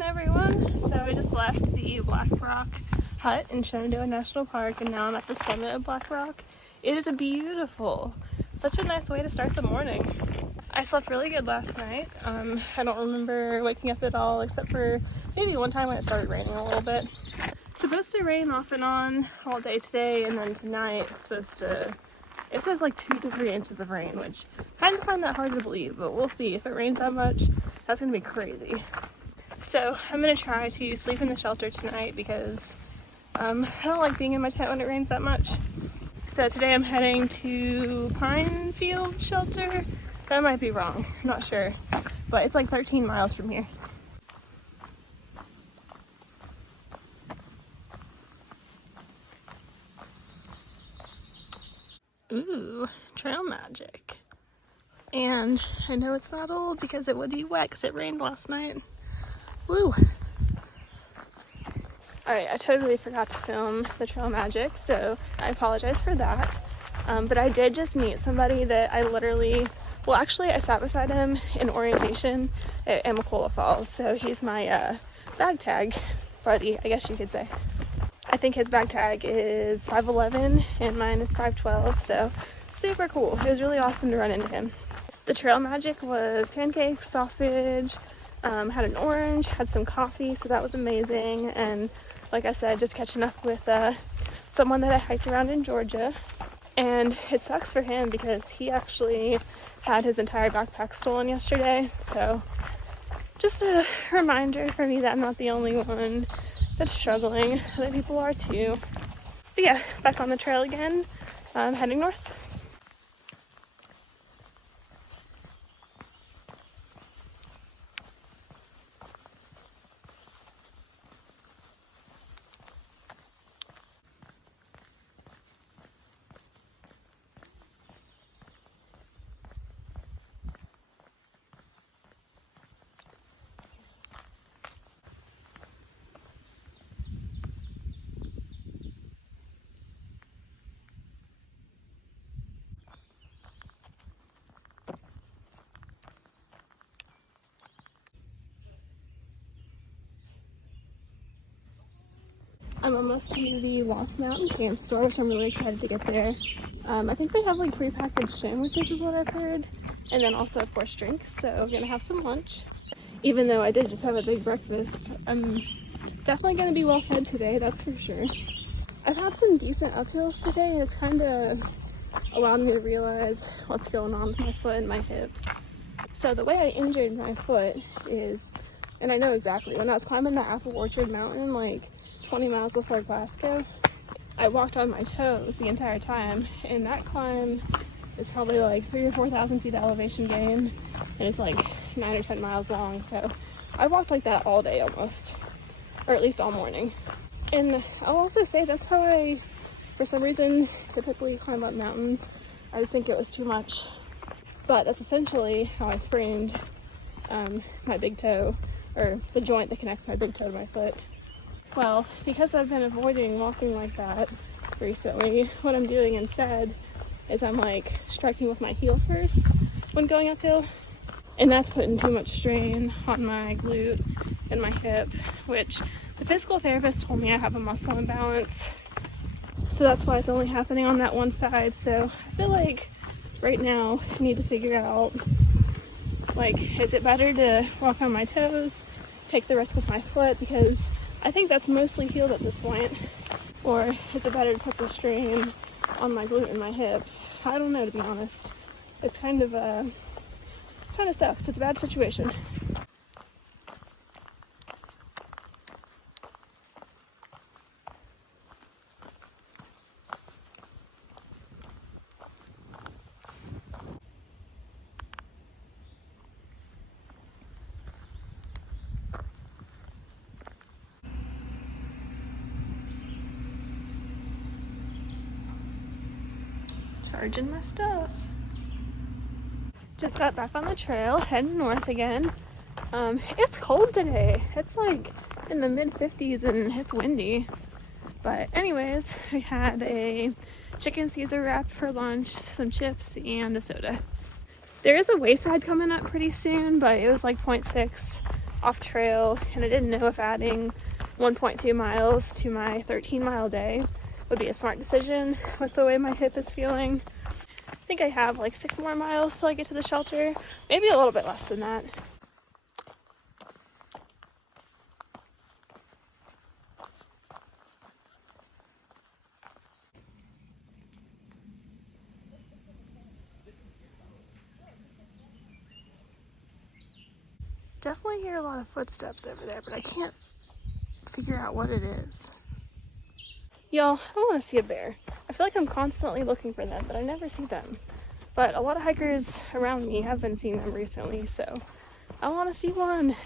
morning, everyone. So we just left the Blackrock hut in Shenandoah National Park, and now I'm at the summit of Blackrock. It is beautiful. Such a nice way to start the morning. I slept really good last night. I don't remember waking up at all, except for maybe one time when it started raining a little bit. It's supposed to rain off and on all day today, and then tonight it's supposed to, it says like 2 to 3 inches of rain, which I kind of find that hard to believe, but we'll see. If it rains that much, that's gonna be crazy. So I'm gonna try to sleep in the shelter tonight because I don't like being in my tent when it rains that much. So today I'm heading to Pinefield shelter. That might be wrong, I'm not sure, but it's like 13 miles from here. Ooh, trail magic. And I know it's not old because it would be wet because it rained last night. Woo! Alright, I totally forgot to film the trail magic, so I apologize for that. But I did just meet somebody that I literally, well actually I sat beside him in orientation at Amicalola Falls, so he's my bag tag buddy, I guess you could say. I think his bag tag is 5'11" and mine is 5'12", so super cool. It was really awesome to run into him. The trail magic was pancakes, sausage, had an orange, had some coffee, so that was amazing. And like I said, just catching up with someone that I hiked around in Georgia. And it sucks for him because he actually had his entire backpack stolen yesterday. So just a reminder for me that I'm not the only one that's struggling. Other people are too. But yeah, back on the trail again, heading north. I'm almost to the Loft Mountain Camp store, which I'm really excited to get there. I think they have like prepackaged sandwiches is what I've heard, and then also of course drinks, so I'm gonna have some lunch. Even though I did just have a big breakfast, I'm definitely gonna be well fed today, that's for sure. I've had some decent uphills today, and it's kind of allowed me to realize what's going on with my foot and my hip. So the way I injured my foot is, and I know exactly, when I was climbing the Apple Orchard Mountain like 20 miles before Glasgow, I walked on my toes the entire time, and that climb is probably like 3,000 or 4,000 feet of elevation gain, and it's like 9 or 10 miles long, so I walked like that all day almost, or at least all morning. And I'll also say that's how I, for some reason, typically climb up mountains. I just think it was too much, but that's essentially how I sprained my big toe, or the joint that connects my big toe to my foot. Well, because I've been avoiding walking like that recently, what I'm doing instead is I'm like striking with my heel first when going uphill, and that's putting too much strain on my glute and my hip, which the physical therapist told me I have a muscle imbalance, so that's why it's only happening on that one side. So I feel like right now I need to figure out, like, is it better to walk on my toes, take the risk with my foot, because I think that's mostly healed at this point, or is it better to put the strain on my glute and my hips? I don't know, to be honest. It's kind of sucks. It's a bad situation. Charging my stuff. Just got back on the trail, heading north again. It's cold today. It's like in the mid-50s and it's windy. But anyways, we had a chicken Caesar wrap for lunch, some chips, and a soda. There is a wayside coming up pretty soon, but it was like 0.6 off trail, and I didn't know if adding 1.2 miles to my 13-mile day would be a smart decision with the way my hip is feeling. I think I have like 6 more miles till I get to the shelter, maybe a little bit less than that. Definitely hear a lot of footsteps over there, but I can't figure out what it is. Y'all, I want to see a bear. I feel like I'm constantly looking for them, but I never see them. But a lot of hikers around me have been seeing them recently, so I want to see one.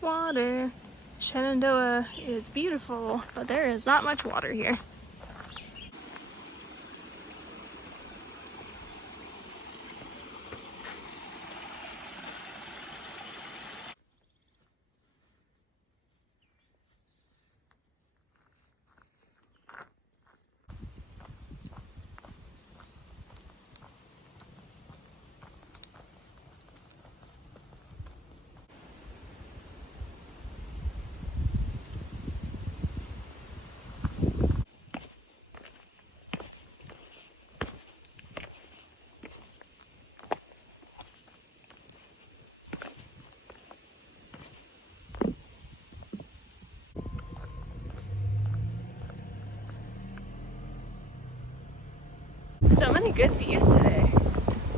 Water. Shenandoah is beautiful, but there is not much water here. So many good views today,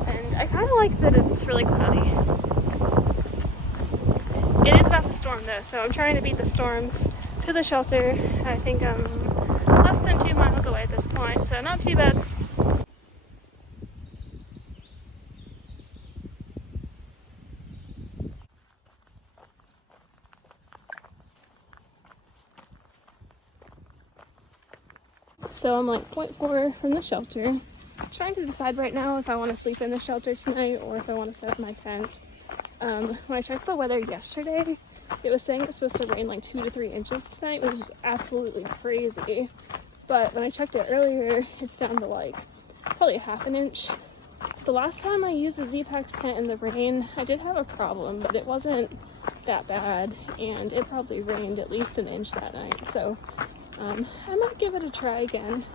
and I kind of like that it's really cloudy. It is about to storm though, so I'm trying to beat the storms to the shelter. I think I'm less than 2 miles away at this point, so not too bad. So I'm like 0.4 from the shelter. Trying to decide right now if I want to sleep in the shelter tonight or if I want to set up my tent. When I checked the weather yesterday, it was saying it's supposed to rain like 2 to 3 inches tonight, which is absolutely crazy. But when I checked it earlier, it's down to like probably 1/2 inch. The last time I used the Z-Packs tent in the rain, I did have a problem, but it wasn't that bad, and it probably rained at least 1 inch that night. So I might give it a try again.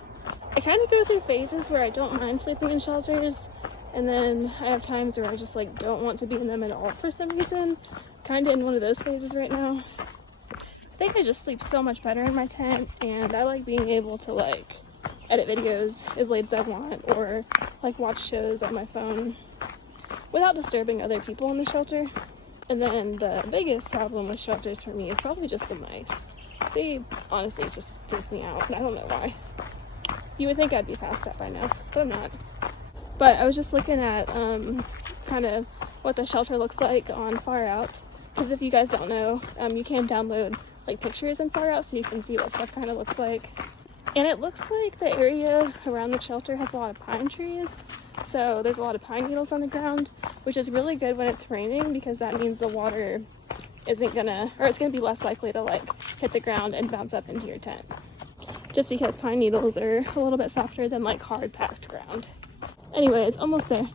I kind of go through phases where I don't mind sleeping in shelters, and then I have times where I just like don't want to be in them at all for some reason. Kind of in one of those phases right now. I think I just sleep so much better in my tent, and I like being able to like edit videos as late as I want, or like watch shows on my phone without disturbing other people in the shelter. And then the biggest problem with shelters for me is probably just the mice. They honestly just freak me out, and I don't know why. You would think I'd be past that by now, but I'm not. But I was just looking at kind of what the shelter looks like on Far Out, because if you guys don't know, you can download like pictures in Far Out so you can see what stuff kind of looks like. And it looks like the area around the shelter has a lot of pine trees, so there's a lot of pine needles on the ground, which is really good when it's raining because that means the water isn't gonna, or it's gonna be less likely to like hit the ground and bounce up into your tent, just because pine needles are a little bit softer than like hard packed ground. Anyways, almost there.